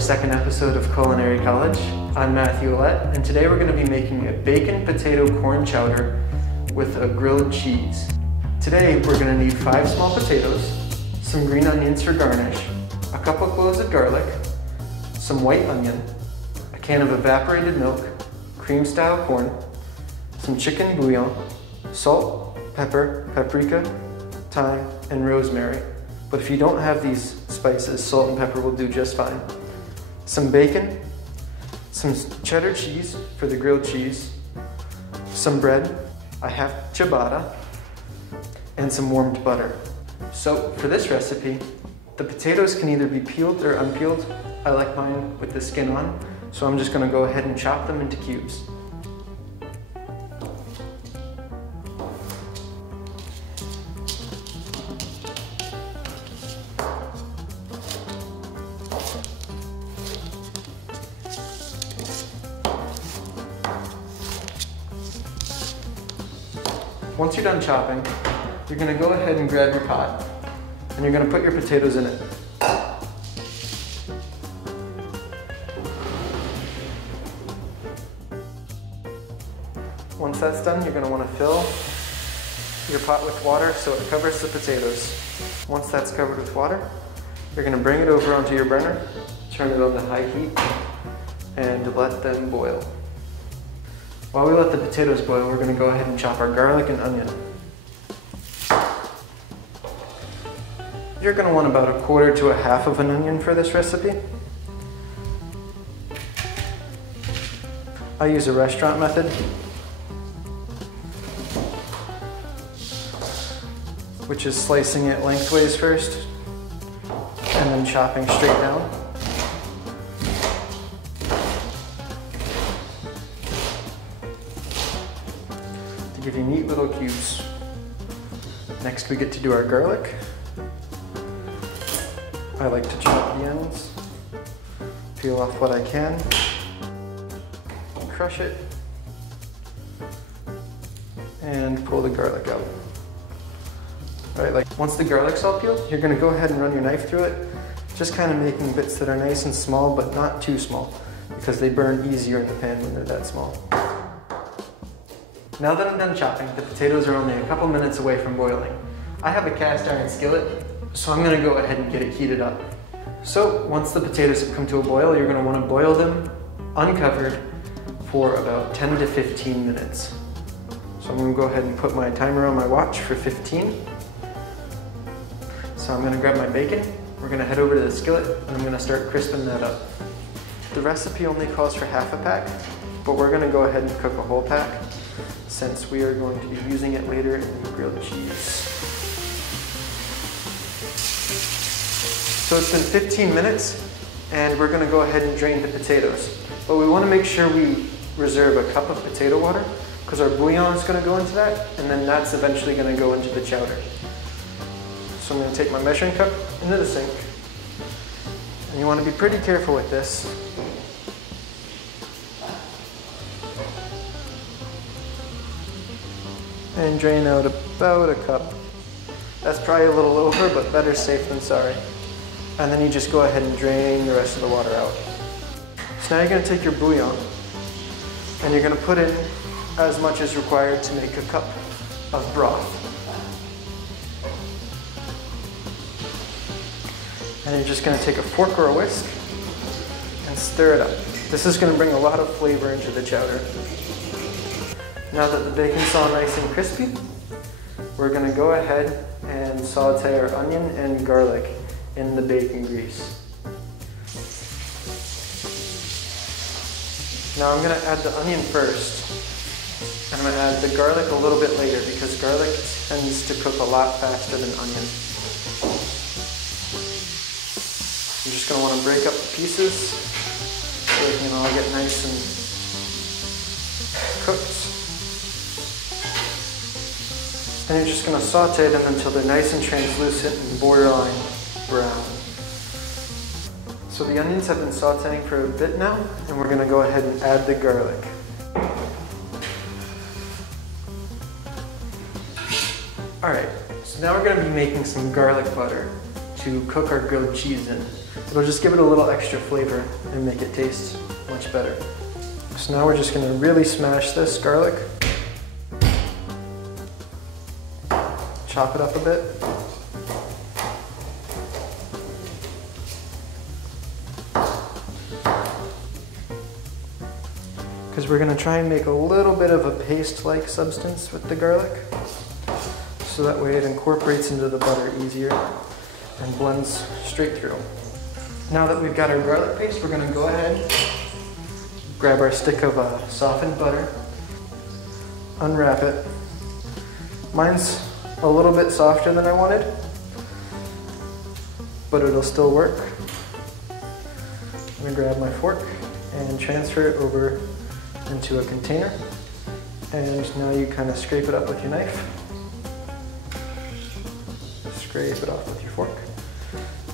our second episode of Culinary College. I'm Matthew Ouellette, and today we're going to be making a bacon potato corn chowder with a grilled cheese. Today we're going to need 5 small potatoes, some green onions for garnish, a couple cloves of garlic, some white onion, a can of evaporated milk, cream-style corn, some chicken bouillon, salt, pepper, paprika, thyme, and rosemary. But if you don't have these spices, salt and pepper will do just fine. Some bacon, some cheddar cheese for the grilled cheese, some bread, a half ciabatta, and some warmed butter. So for this recipe, the potatoes can either be peeled or unpeeled. I like mine with the skin on, so I'm just going to go ahead and chop them into cubes. Once you're done chopping, you're going to go ahead and grab your pot and you're going to put your potatoes in it. Once that's done, you're going to want to fill your pot with water so it covers the potatoes. Once that's covered with water, you're going to bring it over onto your burner, turn it on to high heat, and let them boil. While we let the potatoes boil, we're going to go ahead and chop our garlic and onion. You're going to want about 1/4 to 1/2 of an onion for this recipe. I use a restaurant method, which is slicing it lengthways first and then chopping straight down. To give you neat little cubes. Next we get to do our garlic. I like to chop the ends, peel off what I can, crush it, and pull the garlic out. Alright, like once the garlic's all peeled, you're going to go ahead and run your knife through it, just kind of making bits that are nice and small, but not too small, because they burn easier in the pan when they're that small. Now that I'm done chopping, the potatoes are only a couple minutes away from boiling. I have a cast iron skillet, so I'm going to go ahead and get it heated up. So once the potatoes have come to a boil, you're going to want to boil them uncovered for about 10 to 15 minutes. So I'm going to go ahead and put my timer on my watch for 15. So I'm going to grab my bacon, we're going to head over to the skillet, and I'm going to start crisping that up. The recipe only calls for 1/2 pack, but we're going to go ahead and cook a whole pack, since we are going to be using it later in the grilled cheese. So it's been 15 minutes, and we're going to go ahead and drain the potatoes. But we want to make sure we reserve a cup of potato water, because our bouillon is going to go into that, and then that's eventually going to go into the chowder. So I'm going to take my measuring cup into the sink, and you want to be pretty careful with this. And drain out about a cup. That's probably a little over, but better safe than sorry. And then you just go ahead and drain the rest of the water out. So now you're going to take your bouillon and you're going to put in as much as required to make a cup of broth. And you're just going to take a fork or a whisk and stir it up. This is going to bring a lot of flavor into the chowder. Now that the bacon's all nice and crispy, we're going to go ahead and saute our onion and garlic in the bacon grease. Now I'm going to add the onion first, and I'm going to add the garlic a little bit later, because garlic tends to cook a lot faster than onion. You're just going to want to break up the pieces so they can all get nice and cooked. And you're just going to saute them until they're nice and translucent and borderline brown. So the onions have been sauteing for a bit now, and we're going to go ahead and add the garlic. Alright, so now we're going to be making some garlic butter to cook our grilled cheese in. It'll just give it a little extra flavor and make it taste much better. So now we're just gonna really smash this garlic. Chop it up a bit. Because we're gonna try and make a little bit of a paste-like substance with the garlic. So that way it incorporates into the butter easier and blends straight through. Now that we've got our garlic paste, we're gonna go ahead, grab our stick of softened butter, unwrap it. Mine's a little bit softer than I wanted, but it'll still work. I'm gonna grab my fork and transfer it over into a container. And now you kind of scrape it up with your knife. Scrape it off with your fork.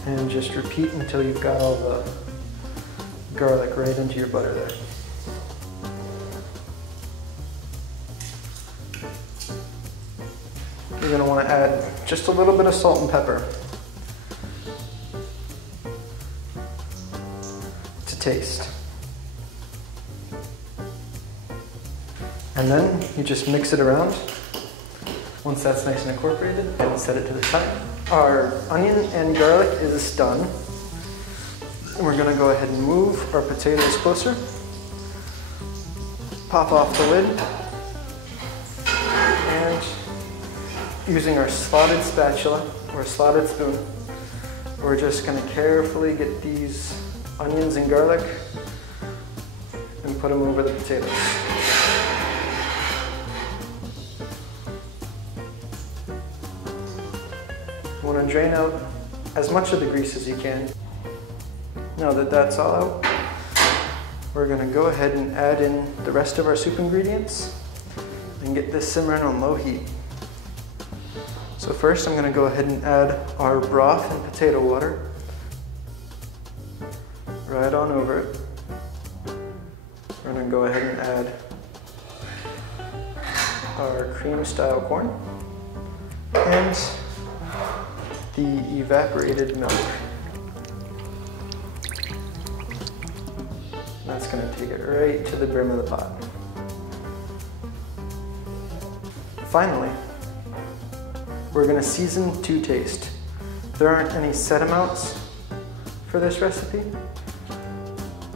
And just repeat until you've got all the garlic right into your butter there. You're going to want to add just a little bit of salt and pepper to taste. And then you just mix it around. Once that's nice and incorporated, and set it to the side. Our onion and garlic is done. And we're going to go ahead and move our potatoes closer. Pop off the lid. And using our slotted spatula or slotted spoon, we're just going to carefully get these onions and garlic and put them over the potatoes. You want to drain out as much of the grease as you can. Now that that's all out, we're going to go ahead and add in the rest of our soup ingredients and get this simmering on low heat. So first I'm going to go ahead and add our broth and potato water right on over it. We're going to go ahead and add our cream style corn and the evaporated milk. That's going to take it right to the brim of the pot. Finally, we're going to season to taste. There aren't any set amounts for this recipe.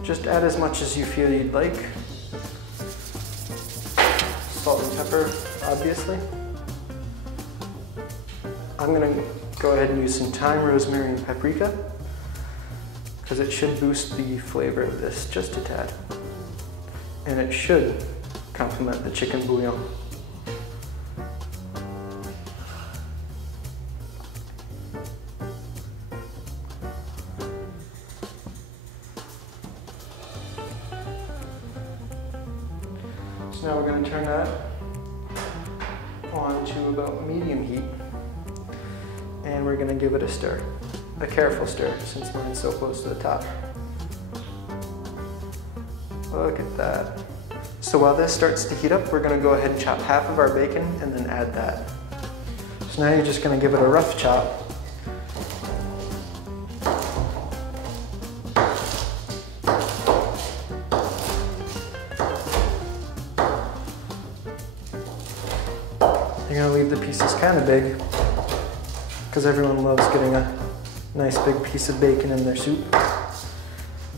Just add as much as you feel you'd like. Salt and pepper, obviously. I'm going to go ahead and use some thyme, rosemary, and paprika because it should boost the flavor of this just a tad. And it should complement the chicken bouillon. So now we're going to turn that on to about medium heat. And we're going to give it a stir, a careful stir since mine's so close to the top. Look at that. So while this starts to heat up, we're going to go ahead and chop half of our bacon and then add that. So now you're just going to give it a rough chop. You're going to leave the pieces kind of big, because everyone loves getting a nice big piece of bacon in their soup.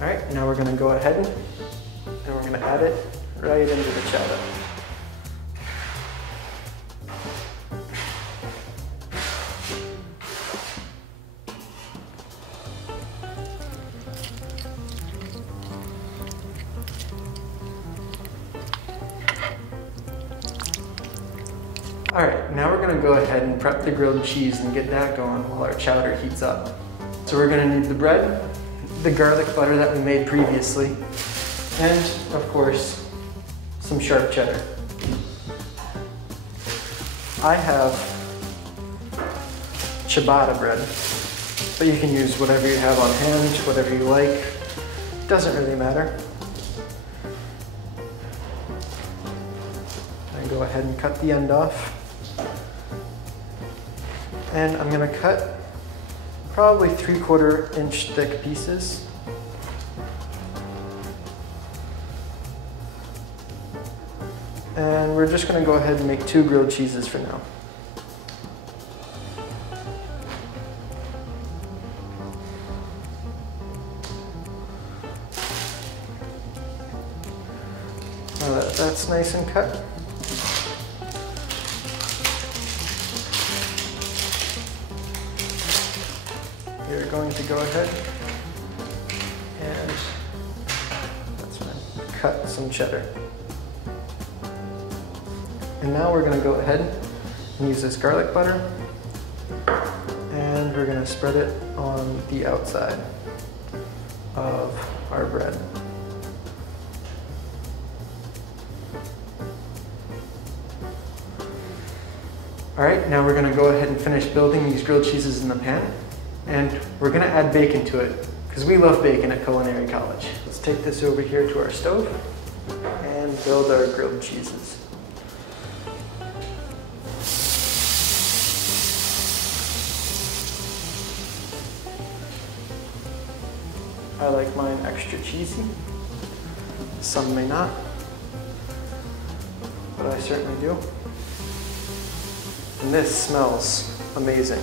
All right, now we're gonna go ahead and we're gonna add it right into the chowder. All right, now we're gonna go ahead and prep the grilled cheese and get that going while our chowder heats up. So we're gonna need the bread, the garlic butter that we made previously, and of course, some sharp cheddar. I have ciabatta bread, but you can use whatever you have on hand, whatever you like. Doesn't really matter. I go ahead and cut the end off. And I'm gonna cut probably 3/4 inch thick pieces. And we're just going to go ahead and make 2 grilled cheeses for now. Now that that's nice and cut, you're going to go ahead and that's fine, cut some cheddar. And now we're going to go ahead and use this garlic butter, and we're going to spread it on the outside of our bread. All right, now we're going to go ahead and finish building these grilled cheeses in the pan, and we're going to add bacon to it because we love bacon at Culinary College. Let's take this over here to our stove and build our grilled cheeses. I like mine extra cheesy. Some may not, but I certainly do. And this smells amazing.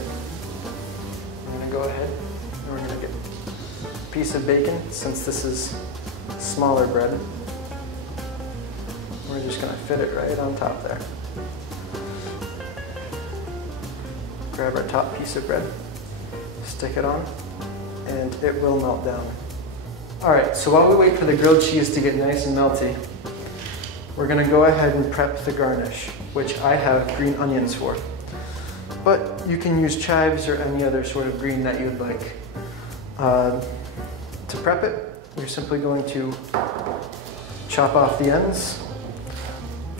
I'm gonna go ahead and we're gonna get a piece of bacon, since this is smaller bread. We're just gonna fit it right on top there. Grab our top piece of bread, stick it on, and it will melt down. All right, so while we wait for the grilled cheese to get nice and melty, we're gonna go ahead and prep the garnish, which I have green onions for. But you can use chives or any other sort of green that you'd like. To prep it, you're simply going to chop off the ends,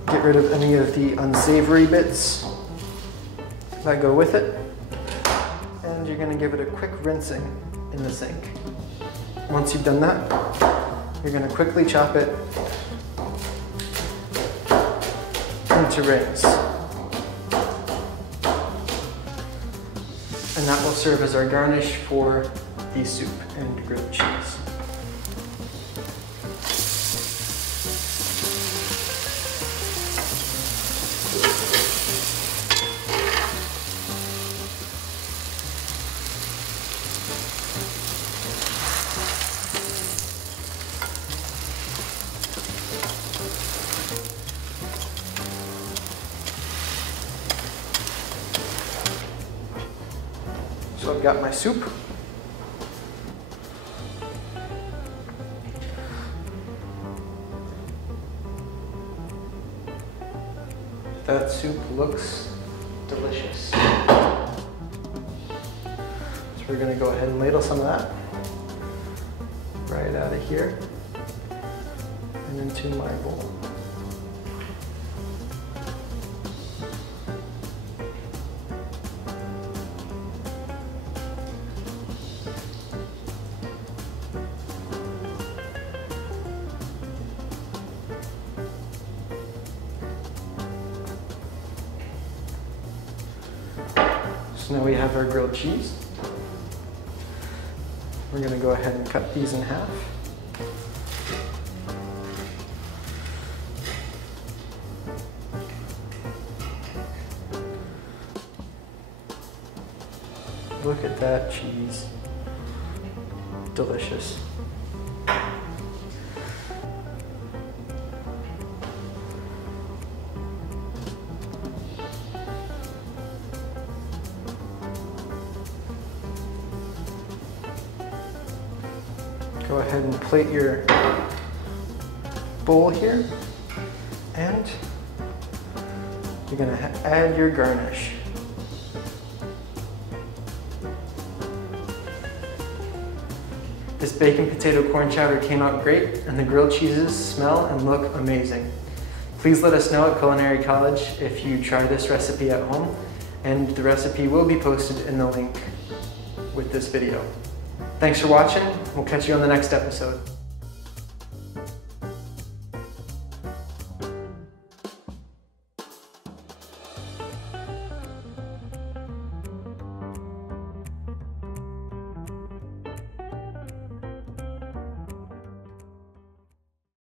get rid of any of the unsavory bits that go with it, and you're gonna give it a quick rinsing in the sink. Once you've done that, you're going to quickly chop it into rings. And that will serve as our garnish for the soup and grilled cheese. So I've got my soup. That soup looks delicious. So we're going to go ahead and ladle some of that right out of here and into my bowl. So now we have our grilled cheese. We're going to go ahead and cut these in half. Look at that cheese. Delicious. Go ahead and plate your bowl here, and you're going to add your garnish. This bacon potato corn chowder came out great, and the grilled cheeses smell and look amazing. Please let us know at Culinary College if you try this recipe at home, and the recipe will be posted in the link with this video. Thanks for watching. We'll catch you on the next episode.